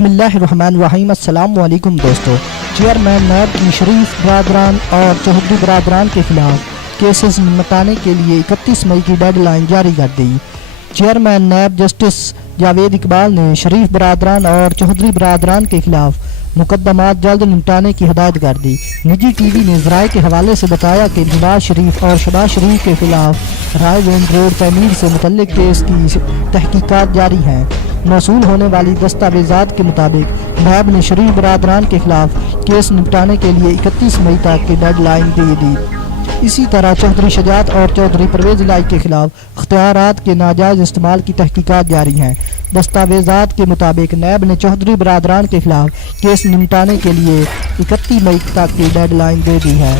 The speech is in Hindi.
बिस्मिल्लाहिर्रहमानिर्रहीम। अस्सलाम वालेकुम दोस्तों। चेयरमैन नैब की शरीफ बरादरान और चौधरी बरादरान के खिलाफ केसेस निपटाने के लिए 31 मई की डेडलाइन जारी कर दी। Chairman NAB justice Javed Iqbal ने शरीफ बरादरान और चौधरी बरादरान के खिलाफ मुकदमात जल्द निपटाने की हिदायत कर दी। निजी टीवी ने ज़राए के हवाले से बताया कि नवाज शरीफ और शहबाज शरीफ के खिलाफ रायवेन रोड तमीर से मुतल्लिक केस की तहकीकात जारी हैं। मौसूल होने वाली दस्तावेज़ात के मुताबिक नैब ने शरीफ बरादरान के खिलाफ केस निपटाने के लिए 31 मई तक की डेडलाइन दे दी। इसी तरह चौधरी शजात और चौधरी परवेज इलाही के खिलाफ अख्तियारात के नाजायज़ इस्तेमाल की तहकीकात जारी हैं। दस्तावेज़ात के मुताबिक नैब ने चौधरी बरादरान के खिलाफ केस निपटाने के लिए 31 मई तक की डेडलाइन दे दी है।